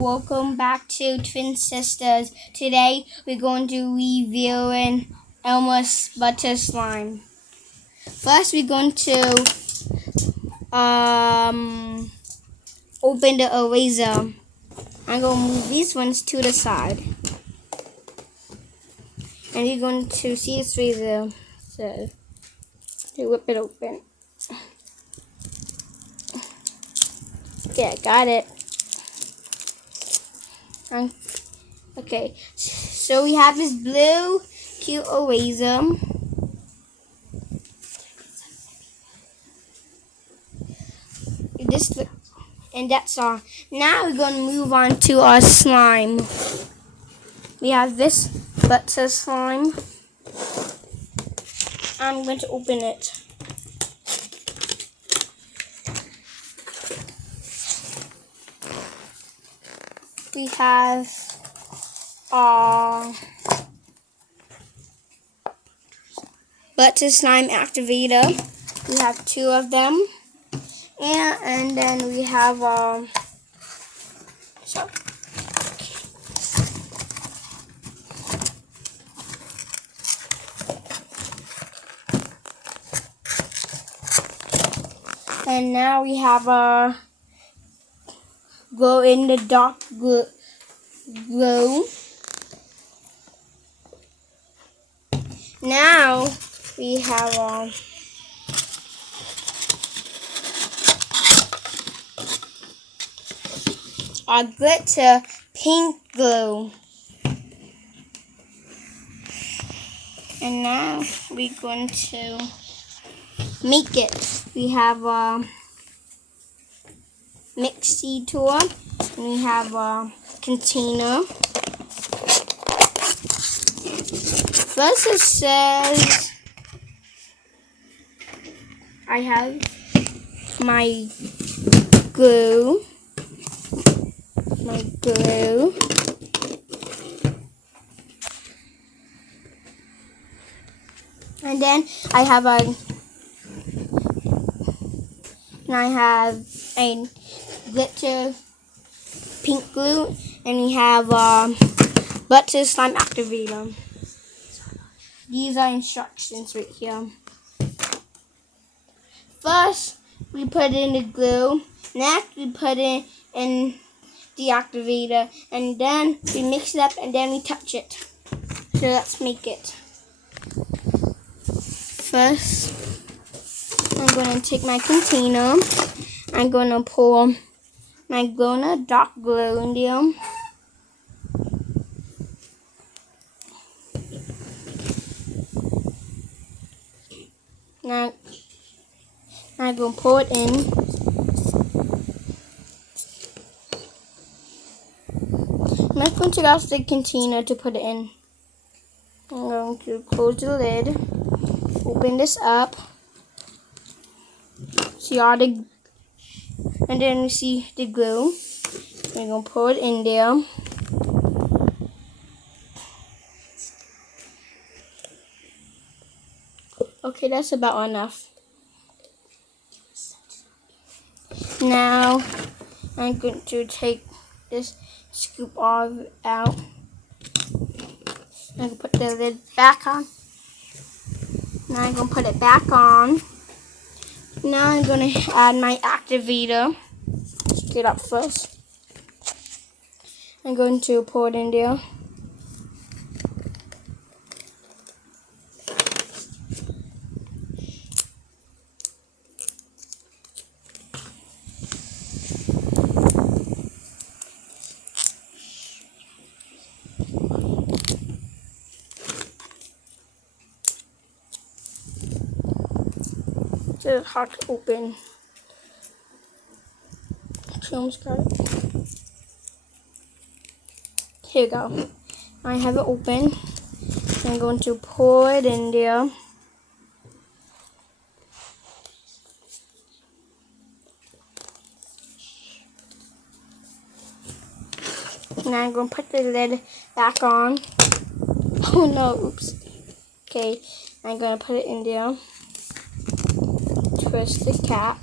Welcome back to Twin Sisters. Today we're going to review Elmer's butter slime. First we're going to open the eraser. I'm going to move these ones to the side. And you're going to see this eraser. So whip it open. Yeah, got it. Okay, so we have this blue cute eraser. And that's all. Now we're going to move on to our slime. We have this butter slime. I'm going to open it. We have butter slime activator. We have two of them. And then we have and now we have glow in the dark glow. Now we have our glitter pink glue. And now we're going to make it. We have a mixie tool, and we have a container. First it says I have my glue. And then I have a glitter pink glue, and we have butter slime activator. These are instructions right here. First, we put in the glue. Next, we put in the activator, and then we mix it up, and then we touch it. So let's make it. First, I'm going to take my container. I'm going to pour my dark glue in there. Now I'm going to pour it in. I'm not going to take out the container to put it in. I'm going to close the lid. Open this up. See all the, and then we see the glue. We're going to pour it in there. Okay, that's about enough. Now I'm going to take this scoop all of it out. I'm going to put the lid back on. Now I'm going to put it back on. Now I'm going to add my activator. Let's get up first. I'm going to pour it in there. It's hard to open. Almost got it. Here you go. I have it open. I'm going to pour it in there. Now I'm going to put the lid back on. Oh no, oops. Okay, I'm going to put it in there. Twist the cap.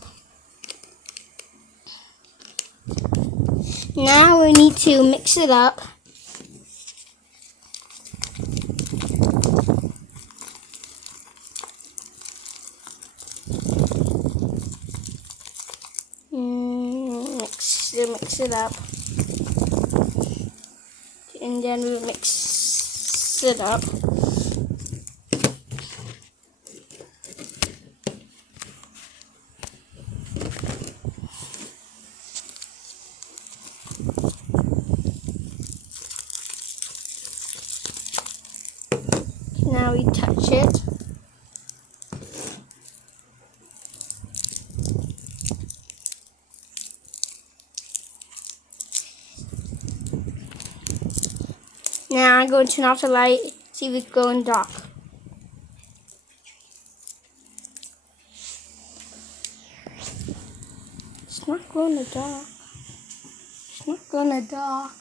Now we need to mix it up. Mix it up. And then we mix it up. Now we touch it. Now I'm going to turn off the light, see if it's going dark. It's not going to dark. It's not going to dark.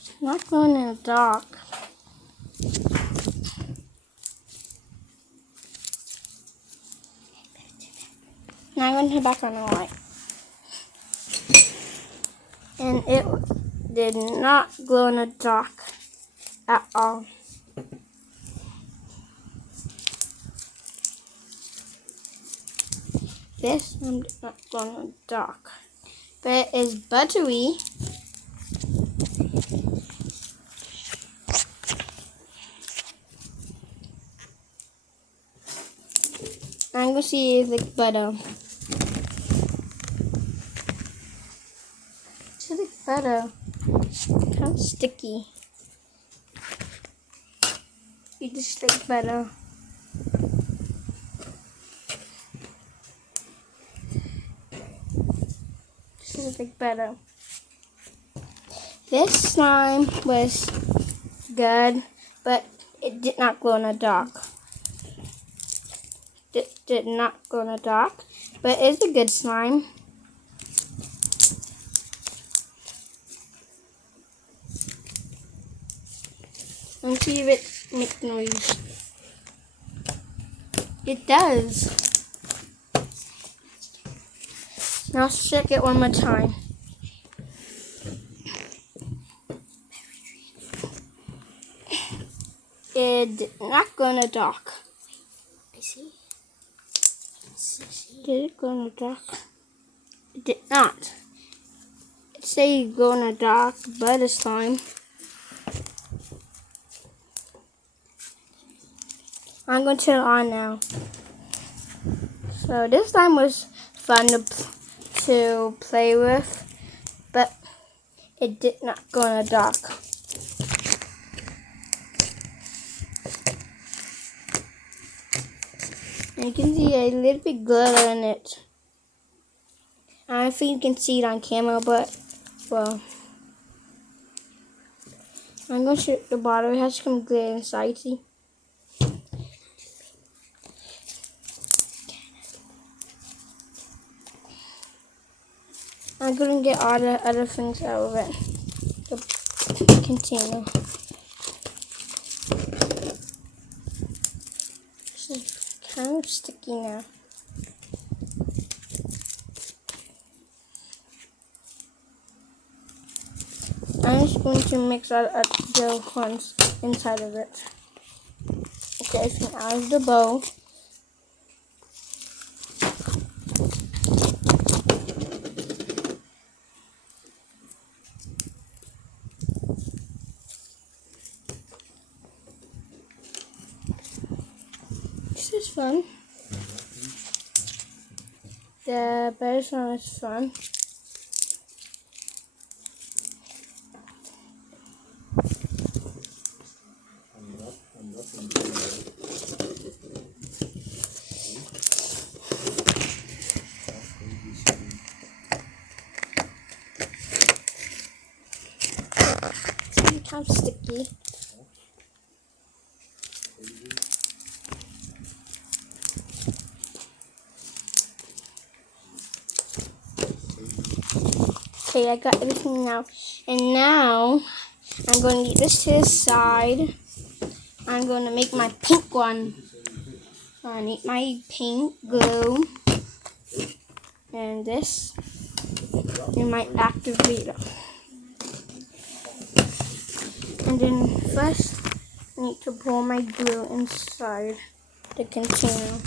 It's not going in the dark. Now I'm going to turn back on the light. And it did not glow in the dark at all. This one did not glow in the dark. But it is buttery. I'm going to see if it's butter. It's like butter. Kind of sticky. You just like butter. This is like butter. This slime was good, but it did not glow in the dark. It did not glow in the dark, but it's a good slime. Let's see if it makes noise. It does. Now let's check it one more time. It did not go in the dark. I see. Did it go in the dark? It did not. It said you go in the dark butter slime. I'm going to turn it on now. So this slime was fun to play with, but it did not go in the dark. And you can see a little bit glitter in it. I don't think you can see it on camera, but well, I'm going to show the bottom. It has some glitter inside. See? I'm going to get all the other things out of it. The container. This is kind of sticky now. I'm just going to mix all the ones inside of it. Get everything out of the bowl. This is fun. The better one is fun. It's kind of sticky. Okay, I got everything now. And now, I'm going to get this to the side. I'm going to make my pink one. I need my paint glue and this and my activator. And then first I need to pour my glue inside the container.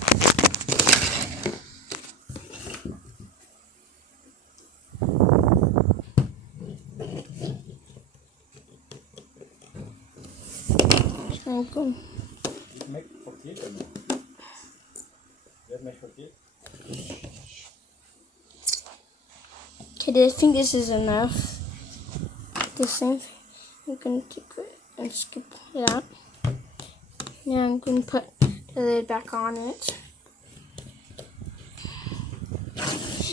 Okay, I think this is enough. The same thing. I'm going to take it and scoop it out. Now I'm going to put the lid back on it.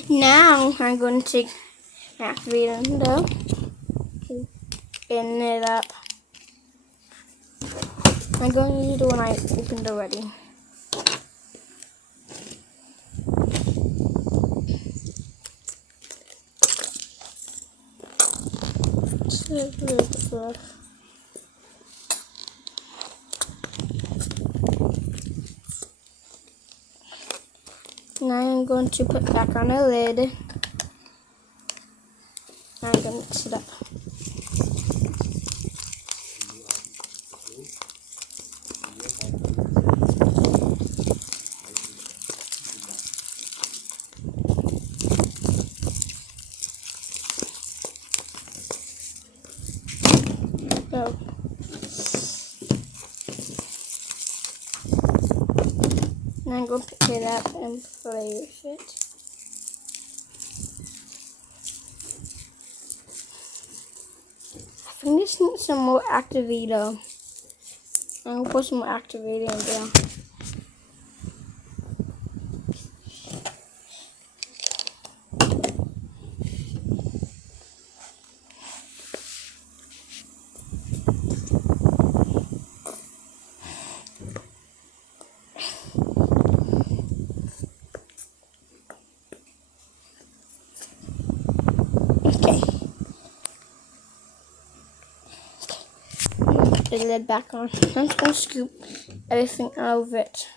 Now I'm going to take my activator window and open it up. I'm going to use the one I opened already. Now I'm going to put back on the lid. Now I'm going to mix it up. Go. Now I'm going to pick it up and play with it. I think this needs some more activator. I'm going to put some more activator in there. The lid back on. I'm just going to scoop everything out of it.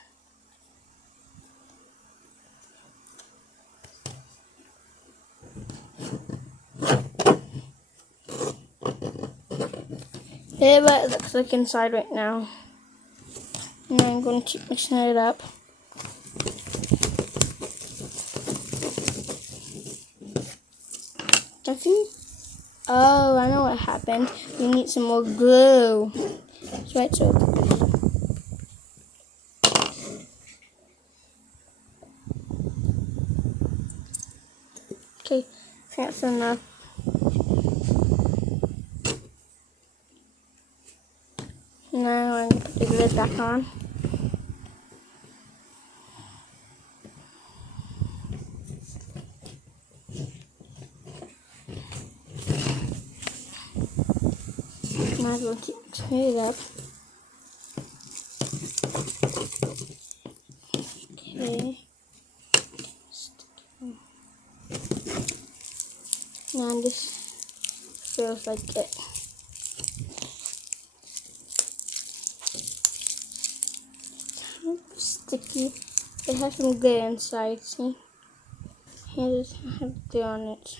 Here's what it looks like inside right now. And I'm going to keep mixing it up. I think, oh, I know what happened. We need some more glue. That's right, so. Okay, I think that's enough. Now I'm going to put the lid back on. Now I'm going to mixing it up. Okay. Now this feels like it. Sticky. It has some glue inside, see? Here's have glue on it.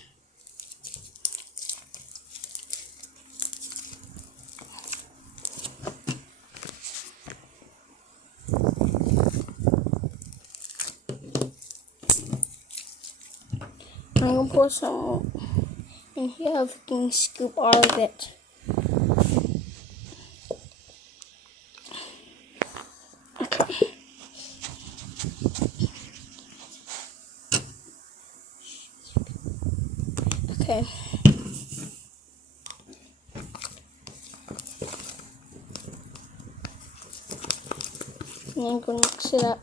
I'm gonna pour some in here if we can scoop all of it. Okay. And I'm gonna mix it up.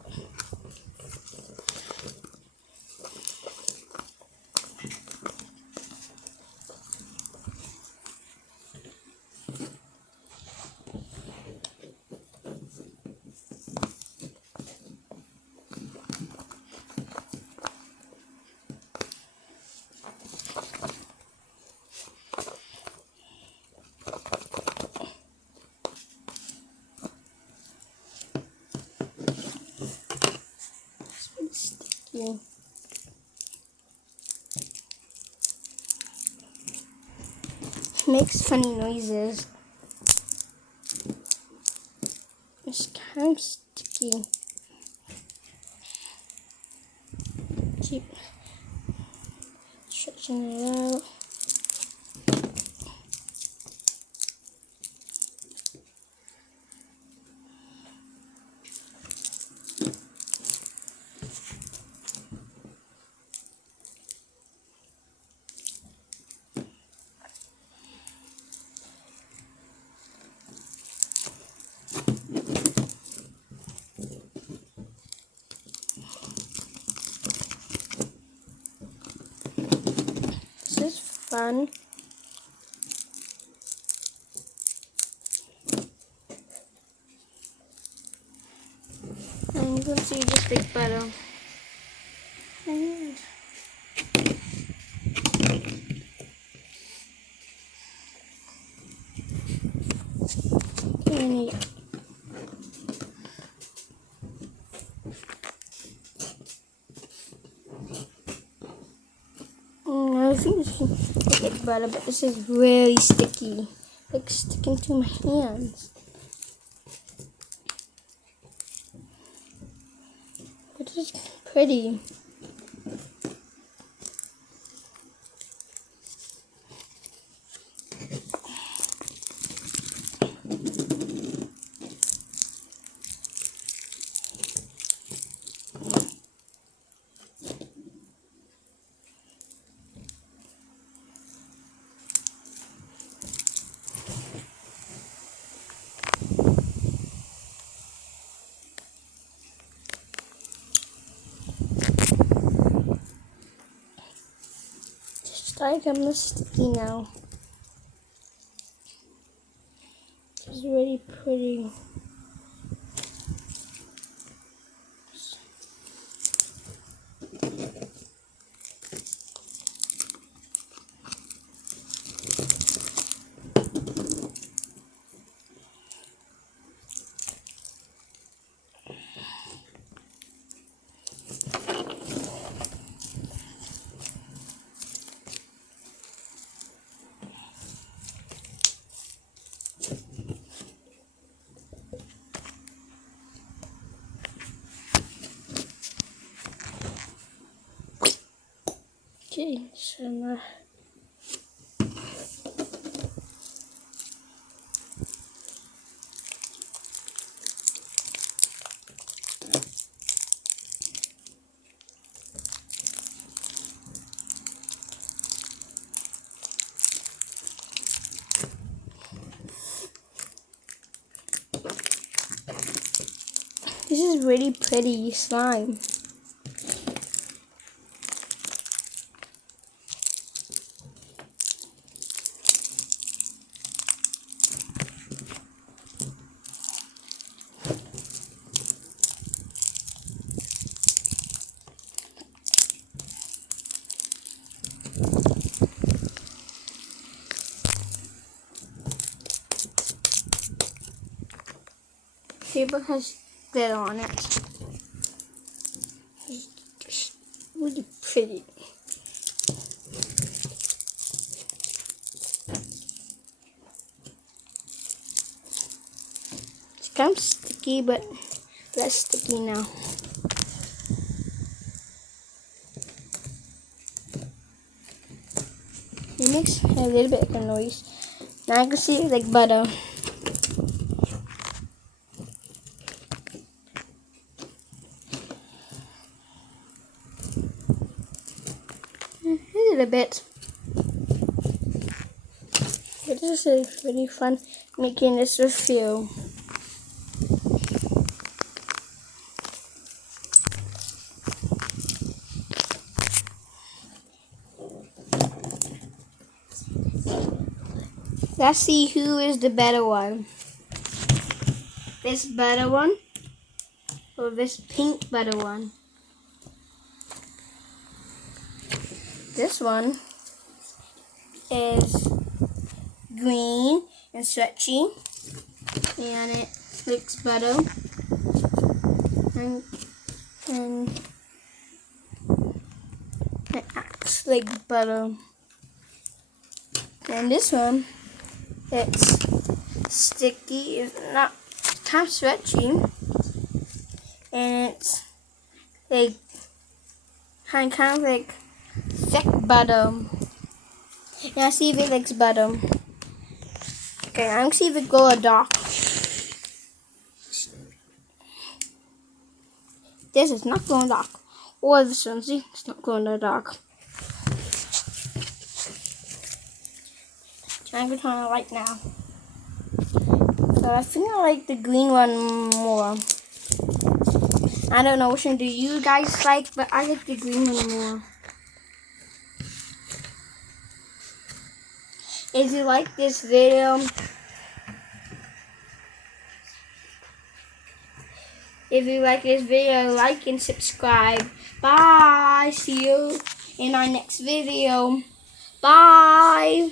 sticky. Makes funny noises. It's kind of sticky. Keep stretching it out. This is fun. I'm going to see this big butter. And I think this is big butter, but this is really sticky. Like sticking to my hands. But this is pretty. Like I'm sticky now. It's really pretty. Okay, so this is really pretty slime. Paper has glitter on it. It's just really pretty. It's kind of sticky, but less sticky now. It makes a little bit of a noise. Now I can see it like butter. A little bit. But this is really fun making this with you. Let's see who is the better one. This butter one or this pink butter one? This one is green and stretchy and it looks butter and looks like butter. And this one, it's sticky. It's not kind of stretchy, and it's like kind of like thick butter. Now see if it likes butter. Okay, I'm gonna see if it glow dark. This is not glowing dark. Or this one, see, it's not glowing in the dark. I'm gonna turn on the light now. So I think I like the green one more. I don't know which one do you guys like, but I like the green one more. If you like this video, like and subscribe. Bye. See you in our next video. Bye.